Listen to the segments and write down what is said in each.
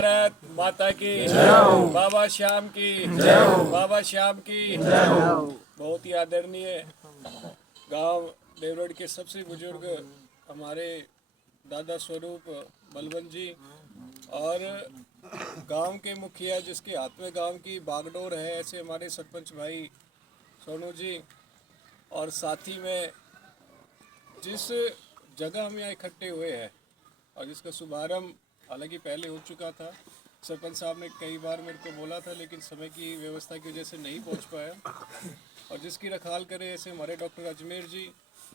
भारत माता की जय, बाबा श्याम की जय, बाबा श्याम की जय। बहुत ही आदरणीय गांव देवगढ़ के सबसे बुजुर्ग हमारे दादा स्वरूप बलवंत जी और गांव के मुखिया जिसके हाथ में गांव की बागडोर है, ऐसे हमारे सरपंच भाई सोनू जी, और साथ ही में जिस जगह हम यहाँ इकट्ठे हुए हैं और जिसका शुभारंभ हालांकि पहले हो चुका था, सरपंच साहब ने कई बार मेरे को बोला था लेकिन समय की व्यवस्था की वजह से नहीं पहुंच पाया, और जिसकी रखाल करे ऐसे हमारे डॉक्टर अजमेर जी,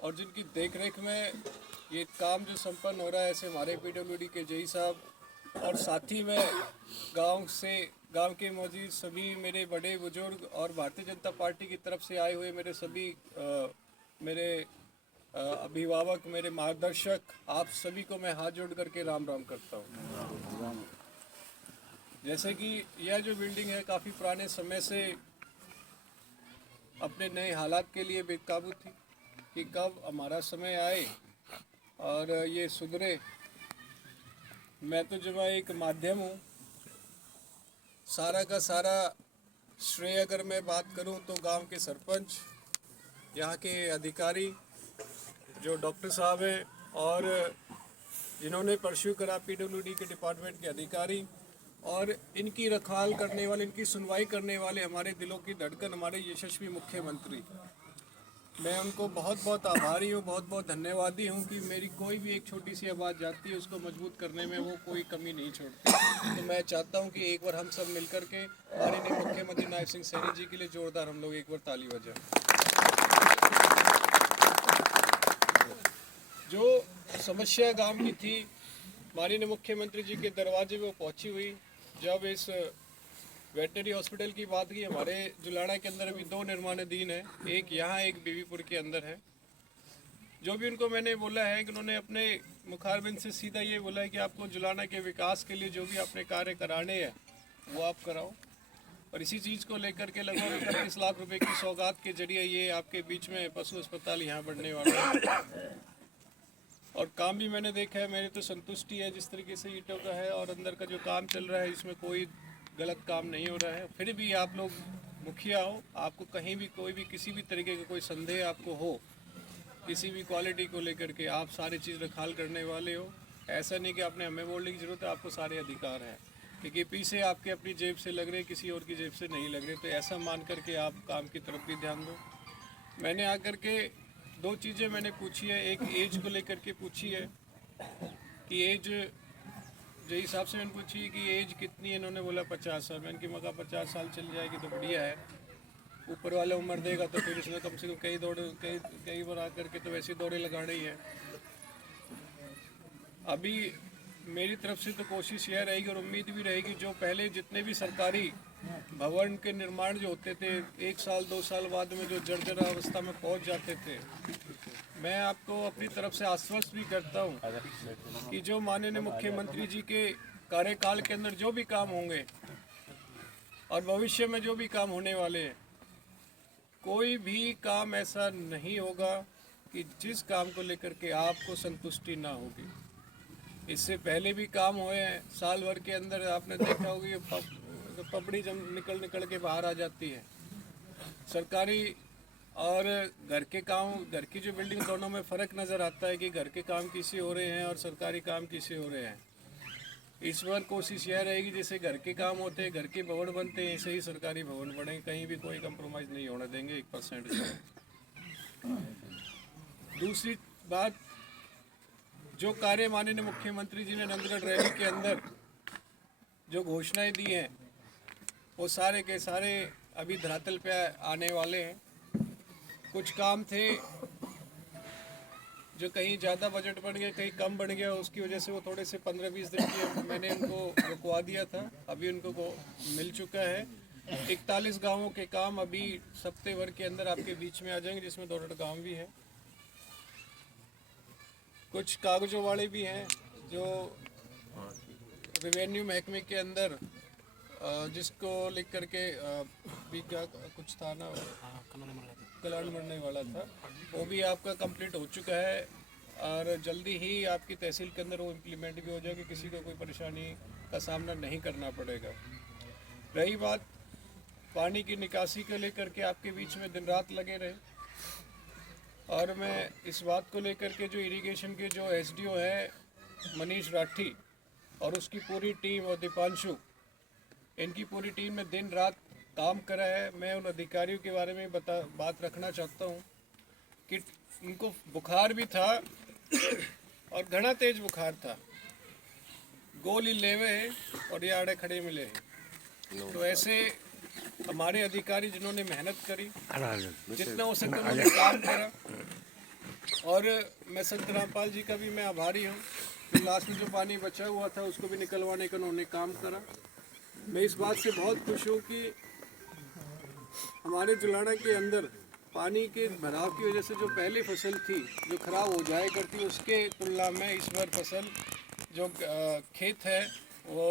और जिनकी देखरेख में ये काम जो संपन्न हो रहा है ऐसे हमारे पीडब्ल्यूडी के जई साहब, और साथ ही में गांव के मौजूद सभी मेरे बड़े बुजुर्ग और भारतीय जनता पार्टी की तरफ से आए हुए मेरे सभी मेरे अभिभावक, मेरे मार्गदर्शक, आप सभी को मैं हाथ जोड़ करके राम राम करता हूँ। जैसे कि यह जो बिल्डिंग है काफ़ी पुराने समय से अपने नए हालात के लिए बेकाबू थी कि कब हमारा समय आए और ये सुधरे। मैं तो जो एक माध्यम हूँ, सारा का सारा श्रेय अगर मैं बात करूँ तो गांव के सरपंच, यहाँ के अधिकारी जो डॉक्टर साहब हैं और जिन्होंने परस्यू करा पीडब्ल्यूडी के डिपार्टमेंट के अधिकारी, और इनकी रखाल करने वाले, इनकी सुनवाई करने वाले हमारे दिलों की धड़कन हमारे यशस्वी मुख्यमंत्री, मैं उनको बहुत बहुत आभारी हूँ, बहुत बहुत धन्यवादी हूँ कि मेरी कोई भी एक छोटी सी आवाज़ जाती है उसको मजबूत करने में वो कोई कमी नहीं छोड़ती। तो मैं चाहता हूँ कि एक बार हम सब मिलकर के माननीय मुख्यमंत्री नायब सिंह सैनी जी के लिए जोरदार हम लोग एक बार ताली बजाएं। जो समस्या गांव की थी माननीय मुख्यमंत्री जी के दरवाजे में पहुंची हुई, जब इस वेटनरी हॉस्पिटल की बात की, हमारे जुलाना के अंदर अभी 2 निर्माणाधीन है, एक यहाँ एक बीवीपुर के अंदर है। जो भी उनको मैंने बोला है कि उन्होंने अपने मुखारबिंद से सीधा ये बोला है कि आपको जुलाना के विकास के लिए जो भी अपने कार्य कराने हैं वो आप कराओ, और इसी चीज़ को लेकर के लगभग 31 लाख रुपए की सौगात के जरिए ये आपके बीच में पशु अस्पताल यहाँ बढ़ने वाला है। और काम भी मैंने देखा है, मेरी तो संतुष्टि है जिस तरीके से ईंटों का है और अंदर का जो काम चल रहा है इसमें कोई गलत काम नहीं हो रहा है। फिर भी आप लोग मुखिया हो, आपको कहीं भी कोई भी किसी भी तरीके का कोई संदेह आपको हो किसी भी क्वालिटी को लेकर के, आप सारी चीज़ रखाल करने वाले हो। ऐसा नहीं कि आपने हमें बोलने की ज़रूरत है, आपको सारे अधिकार हैं, क्योंकि पीछे आपके अपनी जेब से लग रहे, किसी और की जेब से नहीं लग रहे। तो ऐसा मान करके आप काम की तरफ भी ध्यान दो। मैंने आकर के 2 चीज़ें मैंने पूछी है, एक एज को लेकर के पूछी है कि एज जो हिसाब से मैंने पूछी कि एज कितनी है, इन्होंने बोला 50 साल। मैंने कि मगा 50 साल चल जाएगी तो बढ़िया है, ऊपर वाला उम्र देगा तो फिर इसमें कम से कम कई बार आकर के तो वैसे दौड़े लगाने ही है। अभी मेरी तरफ से तो कोशिश यह रहेगी और उम्मीद भी रहेगी, जो पहले जितने भी सरकारी भवन के निर्माण जो होते थे 1 साल 2 साल बाद में जो जर्जर अवस्था में पहुंच जाते थे, मैं आपको अपनी तरफ से आश्वस्त भी करता हूं कि जो माननीय मुख्यमंत्री जी के कार्यकाल के अंदर जो भी काम होंगे और भविष्य में जो भी काम होने वाले हैं, कोई भी काम ऐसा नहीं होगा कि जिस काम को लेकर के आपको संतुष्टि ना होगी। इससे पहले भी काम हुए हैं, साल भर के अंदर आपने देखा होगा कि पपड़ी जब निकल के बाहर आ जाती है। सरकारी और घर के काम, घर की जो बिल्डिंग, दोनों में फ़र्क नज़र आता है कि घर के काम किसी हो रहे हैं और सरकारी काम किसी हो रहे हैं। इस बार कोशिश यह रहेगी जैसे घर के काम होते हैं, घर के भवन बनते हैं, ऐसे ही सरकारी भवन बने, कहीं भी कोई कंप्रोमाइज़ नहीं होने देंगे 1% से। दूसरी बात, जो कार्य माननीय मुख्यमंत्री जी ने नंदगढ़ रैली के अंदर जो घोषणाएं दी हैं वो सारे के सारे अभी धरातल पे आने वाले हैं। कुछ काम थे जो कहीं ज़्यादा बजट बढ़ गया, कहीं कम बढ़ गया, उसकी वजह से वो थोड़े से 15-20 दिन की मैंने उनको रुकवा दिया था, अभी उनको मिल चुका है। 41 गांवों के काम अभी हफ्ते भर के अंदर आपके बीच में आ जाएंगे, जिसमें 2 गांव भी हैं। कुछ कागजों वाले भी हैं जो रेवेन्यू महकमे के अंदर जिसको लिख करके भी कुछ था ना, कल्याण मरने वाला था, वो भी आपका कंप्लीट हो चुका है और जल्दी ही आपकी तहसील के अंदर वो इम्प्लीमेंट भी हो जाएगा। किसी को कोई परेशानी का सामना नहीं करना पड़ेगा। रही बात पानी की निकासी को लेकर के, आपके बीच में दिन रात लगे रहे, और मैं इस बात को लेकर के जो इरिगेशन के जो एसडीओ है मनीष राठी और उसकी पूरी टीम और दीपांशु, इनकी पूरी टीम ने दिन रात काम करा है। मैं उन अधिकारियों के बारे में बात रखना चाहता हूँ कि इनको बुखार भी था और घना तेज बुखार था, गोली लेवे है और ये आड़े खड़े मिले हैं। तो ऐसे हमारे अधिकारी जिन्होंने मेहनत करी, जितना हो सके उन्होंने काम करा, और मैं संत रामपाल जी का भी मैं आभारी हूँ कि लास्ट में जो पानी बचा हुआ था उसको भी निकलवाने का उन्होंने काम करा। मैं इस बात से बहुत खुश हूँ कि हमारे जुलाना के अंदर पानी के भराव की वजह से जो पहले फसल थी जो खराब हो जाया करती, उसके तुलना में इस बार फसल जो खेत है वो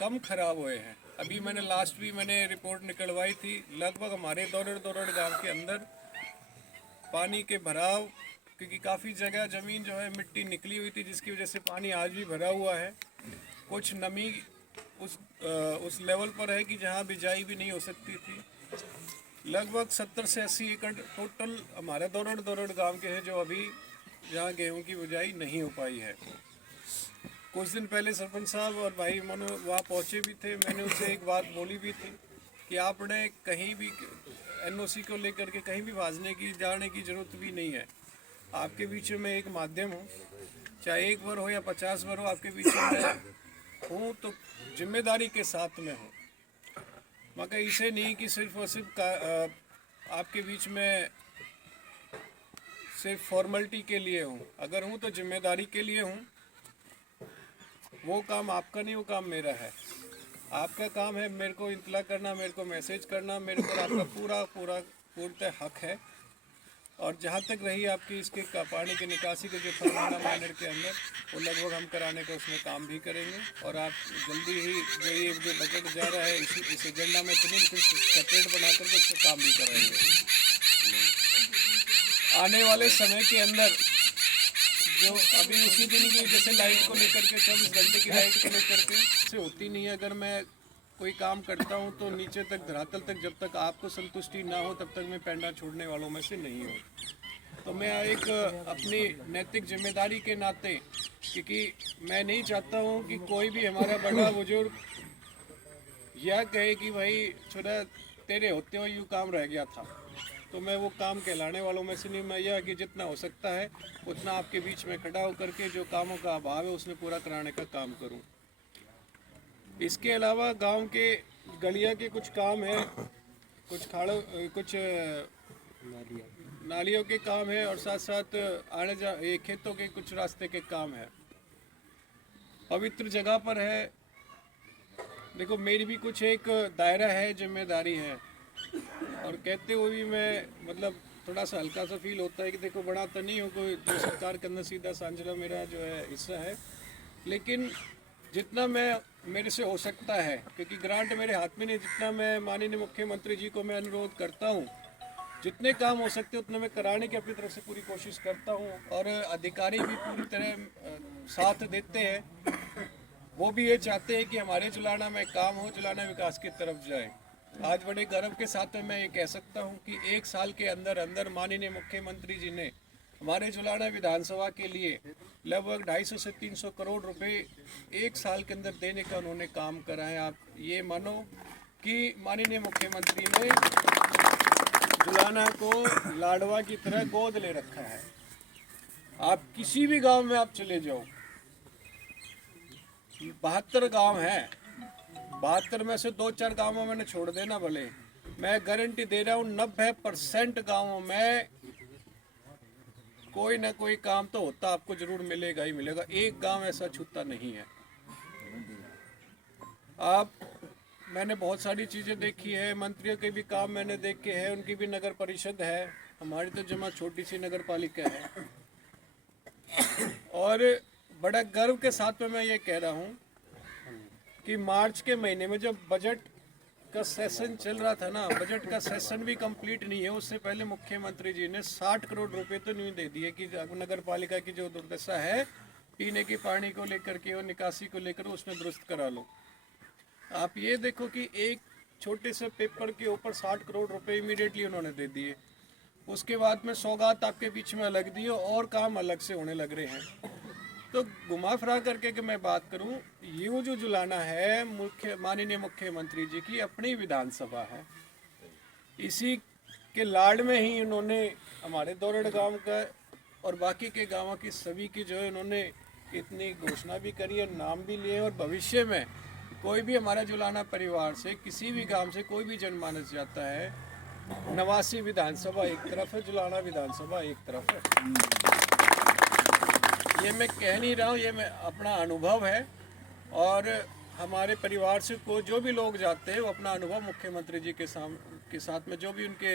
कम खराब हुए हैं। अभी मैंने लास्ट भी मैंने रिपोर्ट निकलवाई थी, लगभग हमारे दौरड़ गांव के अंदर पानी के भराव, क्योंकि काफ़ी जगह ज़मीन जो है मिट्टी निकली हुई थी, जिसकी वजह से पानी आज भी भरा हुआ है। कुछ नमी उस लेवल पर है कि जहाँ बिजाई भी नहीं हो सकती थी। लगभग 70 से 80 एकड़ टोटल हमारे दौरड़ गांव के हैं जो अभी जहाँ गेहूं की बिजाई नहीं हो पाई है। कुछ दिन पहले सरपंच साहब और भाई मनो वहाँ पहुँचे भी थे, मैंने उनसे एक बात बोली भी थी कि आपने कहीं भी एनओसी को लेकर के कहीं भी भाजने की जाने की ज़रूरत भी नहीं है। आपके बीच में एक माध्यम हो, चाहे 1 बार हो या 50 बार हो, आपके बीच में हूँ तो जिम्मेदारी के साथ में हूँ, मगर इसे नहीं कि सिर्फ और सिर्फ आपके बीच में सिर्फ फॉर्मेलिटी के लिए हूँ। अगर हूँ तो जिम्मेदारी के लिए हूँ। वो काम आपका नहीं, वो काम मेरा है। आपका काम है मेरे को इत्तला करना, मेरे को मैसेज करना, मेरे को आपका पूर्णतः हक है। और जहाँ तक रही आपकी इसके पानी की निकासी के जो फरमाना माइनर के अंदर, वो लगभग हम कराने का उसमें काम भी करेंगे। और आप जल्दी ही जो बजट जा रहा है इस एजेंडा में इतनी कुछ सेपरेट बना करके उस पर काम भी कराएंगे। आने वाले समय के अंदर जो अभी उसी दिन की जैसे लाइट को लेकर के 24 घंटे की लाइट को लेकर के से होती नहीं है। अगर मैं कोई काम करता हूं तो नीचे तक धरातल तक जब तक आपको संतुष्टि ना हो तब तक मैं पेंडा छोड़ने वालों में से नहीं हूं। तो मैं एक अपनी नैतिक जिम्मेदारी के नाते, क्योंकि मैं नहीं चाहता हूं कि कोई भी हमारा बड़ा बुजुर्ग यह कहे कि भाई छोड़ा तेरे होते हुए यूँ काम रह गया था, तो मैं वो काम कहलाने वालों में से नहीं। मैं यह कि जितना हो सकता है उतना आपके बीच में खड़ा होकर के जो कामों का अभाव है उसमें पूरा कराने का काम करूं। इसके अलावा गांव के गलिया के कुछ काम है, कुछ खाड़ों, कुछ नालियों के काम है, और साथ साथ ये खेतों के कुछ रास्ते के काम है। पवित्र जगह पर है। देखो मेरी भी कुछ एक दायरा है, जिम्मेदारी है, और कहते हुए भी मैं मतलब थोड़ा सा हल्का सा फील होता है कि देखो बड़ा तो नहीं हो कोई जो सरकार के अंदर सीधा सांझला मेरा जो है हिस्सा है, लेकिन जितना मेरे से हो सकता है, क्योंकि ग्रांट मेरे हाथ में नहीं, जितना मैं माननीय मुख्यमंत्री जी को मैं अनुरोध करता हूँ, जितने काम हो सकते उतने मैं कराने की अपनी तरफ से पूरी कोशिश करता हूँ। और अधिकारी भी पूरी तरह साथ देते हैं। वो भी ये चाहते हैं कि हमारे जुलाना में काम हो, जुलाना विकास की तरफ जाए। आज बड़े गर्व के साथ में मैं ये कह सकता हूँ कि 1 साल के अंदर अंदर माननीय मुख्यमंत्री जी ने हमारे जुलाना विधानसभा के लिए लगभग 250 से 300 करोड़ रुपए 1 साल के अंदर देने का उन्होंने काम करा है। आप ये मानो कि माननीय मुख्यमंत्री ने जुलाना को लाडवा की तरह गोद ले रखा है। आप किसी भी गांव में आप चले जाओ, 72 गांव हैं, 72 में से 2-4 गांवों मैंने छोड़ देना भले, मैं गारंटी दे रहा हूँ 90% गांवों में कोई ना कोई काम तो होता आपको जरूर मिलेगा ही मिलेगा। एक गांव ऐसा छूता नहीं है। मैंने बहुत सारी चीज़ें देखी है, मंत्रियों के भी काम मैंने देखे हैं, उनकी भी नगर परिषद है, हमारी तो जमा छोटी सी नगर पालिका है। और बड़ा गर्व के साथ में मैं ये कह रहा हूँ कि मार्च के महीने में जब बजट का सेशन चल रहा था ना, बजट का सेशन भी कंप्लीट नहीं है, उससे पहले मुख्यमंत्री जी ने 60 करोड़ रुपए तो नहीं दे दिए कि नगर पालिका की जो दुर्दशा है पीने के पानी को लेकर के और निकासी को लेकर उसमें दुरुस्त करा लो। आप ये देखो कि एक छोटे से पेपर के ऊपर 60 करोड़ रुपए इमीडिएटली उन्होंने दे दिए। उसके बाद में सौगात आपके बीच में अलग दी और काम अलग से होने लग रहे हैं। तो घुमा फिरा करके कि मैं बात करूं, ये जो जुलाना है माननीय मुख्यमंत्री जी की अपनी विधानसभा है, इसी के लाड में ही उन्होंने हमारे दौरड़ गांव का और बाकी के गांवों की सभी की जो है उन्होंने इतनी घोषणा भी करी और नाम भी लिए। और भविष्य में कोई भी हमारा जुलाना परिवार से किसी भी गांव से कोई भी जनमानस जाता है, नवासी विधानसभा एक तरफ है, जुलाना विधानसभा एक तरफ है। ये मैं कह नहीं रहा हूँ, ये मैं अपना अनुभव है। और हमारे परिवार से जो भी लोग जाते हैं वो अपना अनुभव मुख्यमंत्री जी के साथ में जो भी उनके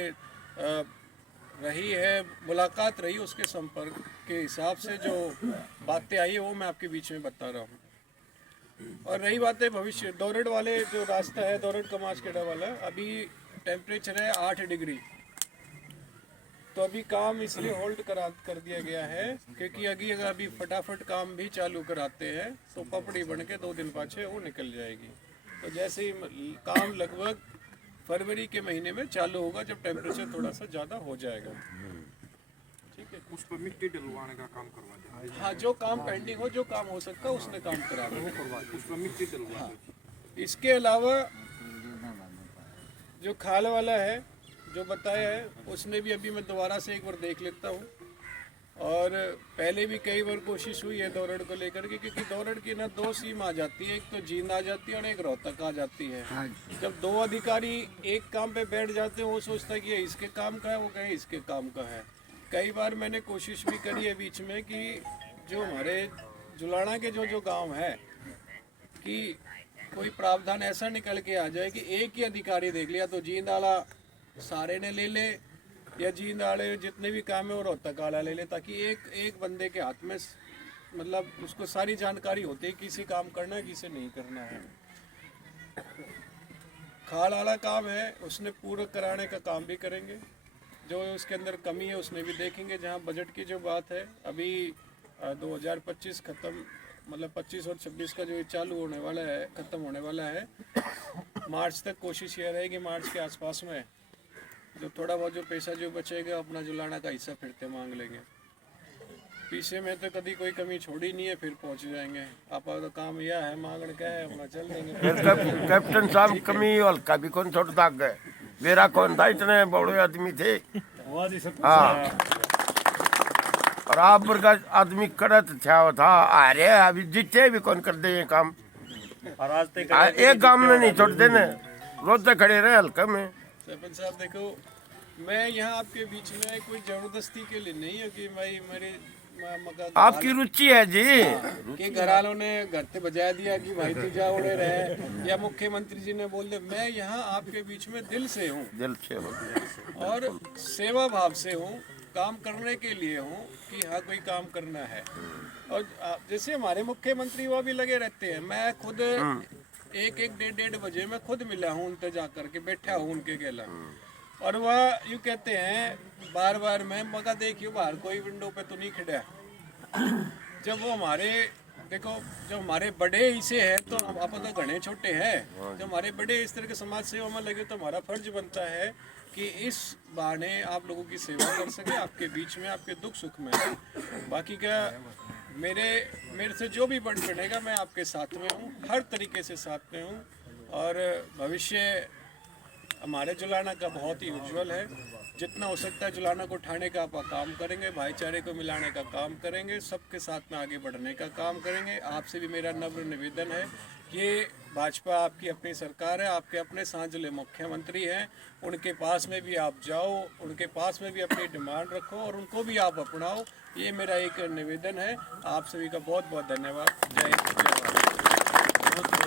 रही है मुलाकात रही, उसके संपर्क के हिसाब से जो बातें आई है वो मैं आपके बीच में बता रहा हूँ। और रही बात है भविष्य, दौरड़ वाले जो रास्ता है दौरड़ कमाचखेड़ा वाला, अभी टेम्परेचर है 8 डिग्री। तो अभी काम इसलिए होल्ड कर दिया गया है क्योंकि अभी फटाफट काम भी चालू कराते हैं तो पपड़ी बन के 2 दिन पाछे वो निकल जाएगी। तो जैसे ही काम लगभग फरवरी के महीने में चालू होगा जब टेम्परेचर थोड़ा सा ज़्यादा हो जाएगा। ठीक है, उस पर मिट्टी डलवाने का काम करवा दें। हाँ, जो काम पेंडिंग हो, जो काम हो सकता है उसने काम करा दो, उस पर मिट्टी डलवा दें। इसके अलावा जो खाल वाला है जो बताया है उसने भी अभी मैं दोबारा से एक बार देख लेता हूँ। और पहले भी कई बार कोशिश हुई है दौरड़ को लेकर के, क्योंकि दौरड़ की ना 2 सीम आ जाती है, एक तो जींद आ जाती है और एक रोहतक आ जाती है। जब 2 अधिकारी एक काम पे बैठ जाते हैं वो सोचता है कि ये इसके काम का है, वो कहे इसके काम का है। कई बार मैंने कोशिश भी करी है बीच में कि जो हमारे जुलाना के जो गाँव है कि कोई प्रावधान ऐसा निकल के आ जाए कि एक ही अधिकारी देख लिया तो जींद वाला सारे ने ले ले या जींद वाले जितने भी काम है वो रोहतक वाला ले ले, ताकि एक बंदे के हाथ में मतलब उसको सारी जानकारी होती है किसी काम करना है किसे नहीं करना है। खाल वाला काम है उसने पूरा कराने का काम भी करेंगे, जो उसके अंदर कमी है उसने भी देखेंगे। जहाँ बजट की जो बात है अभी 2025 खत्म, मतलब 25 और 26 का जो चालू होने वाला है, ख़त्म होने वाला है, मार्च तक कोशिश ये रहेगी मार्च के आसपास में जो थोड़ा बहुत जो पैसा जो बचेगा अपना जुलाना का हिस्सा फिरते मांग लेंगे। पीछे में तो कभी कोई कमी छोड़ी नहीं है, फिर पहुंच जाएंगे। आप तो काम यह है मांगने का है अपना चल देंगे। कैप्टन साहब कमी हल्का भी कौन छोड़ता गए, मेरा कौन था, इतने बड़े आदमी थे। हाँ, और आप का आदमी करत था अरे अभी जीते भी कौन कर दे ये काम। एक काम में नहीं छोड़ते न, रोते खड़े रहे हल्का में। सरपंच साहब देखो, मैं यहाँ आपके बीच में कोई जबरदस्ती के लिए नहीं है कि भाई मेरे आपकी रुचि है जी कि घर वालों ने घर से बजा दिया कि भाई तू जा उड़े रहे या मुख्यमंत्री जी ने बोल दे। मैं यहाँ आपके बीच में दिल से हूँ, दिल से हूँ और सेवा भाव से हूँ, काम करने के लिए हूँ कि हाँ कोई काम करना है। और जैसे हमारे मुख्यमंत्री वो भी लगे रहते हैं, मैं खुद 1-1 डेढ़ बजे मैं खुद मिला हूँ उनसे जा करके बैठा हूँ उनके गेला, और वह यूँ कहते हैं बार बार मैं मगा देखियो बाहर कोई विंडो पे तो नहीं खड़ा। जब वो हमारे देखो जब हमारे बड़े इसे है तो आप तो घने छोटे हैं, जब हमारे बड़े इस तरह के समाज सेवा में लगे तो हमारा फर्ज बनता है कि इस बहाने आप लोगों की सेवा कर सके, आपके बीच में, आपके दुख सुख में। बाकी का मेरे से जो भी बढ़ पड़ेगा मैं आपके साथ में हूँ, हर तरीके से साथ में हूँ। और भविष्य हमारे जुलाना का बहुत ही उज्जवल है। जितना हो सकता है जुलाना को उठाने का आप काम करेंगे, भाईचारे को मिलाने का काम करेंगे, सबके साथ में आगे बढ़ने का काम करेंगे। आपसे भी मेरा नम्र निवेदन है, ये भाजपा आपकी अपनी सरकार है, आपके अपने सांझले मुख्यमंत्री हैं, उनके पास में भी आप जाओ, उनके पास में भी अपनी डिमांड रखो और उनको भी आप अपनाओ। ये मेरा एक निवेदन है। आप सभी का बहुत बहुत धन्यवाद। जय हिंद, जय भारत।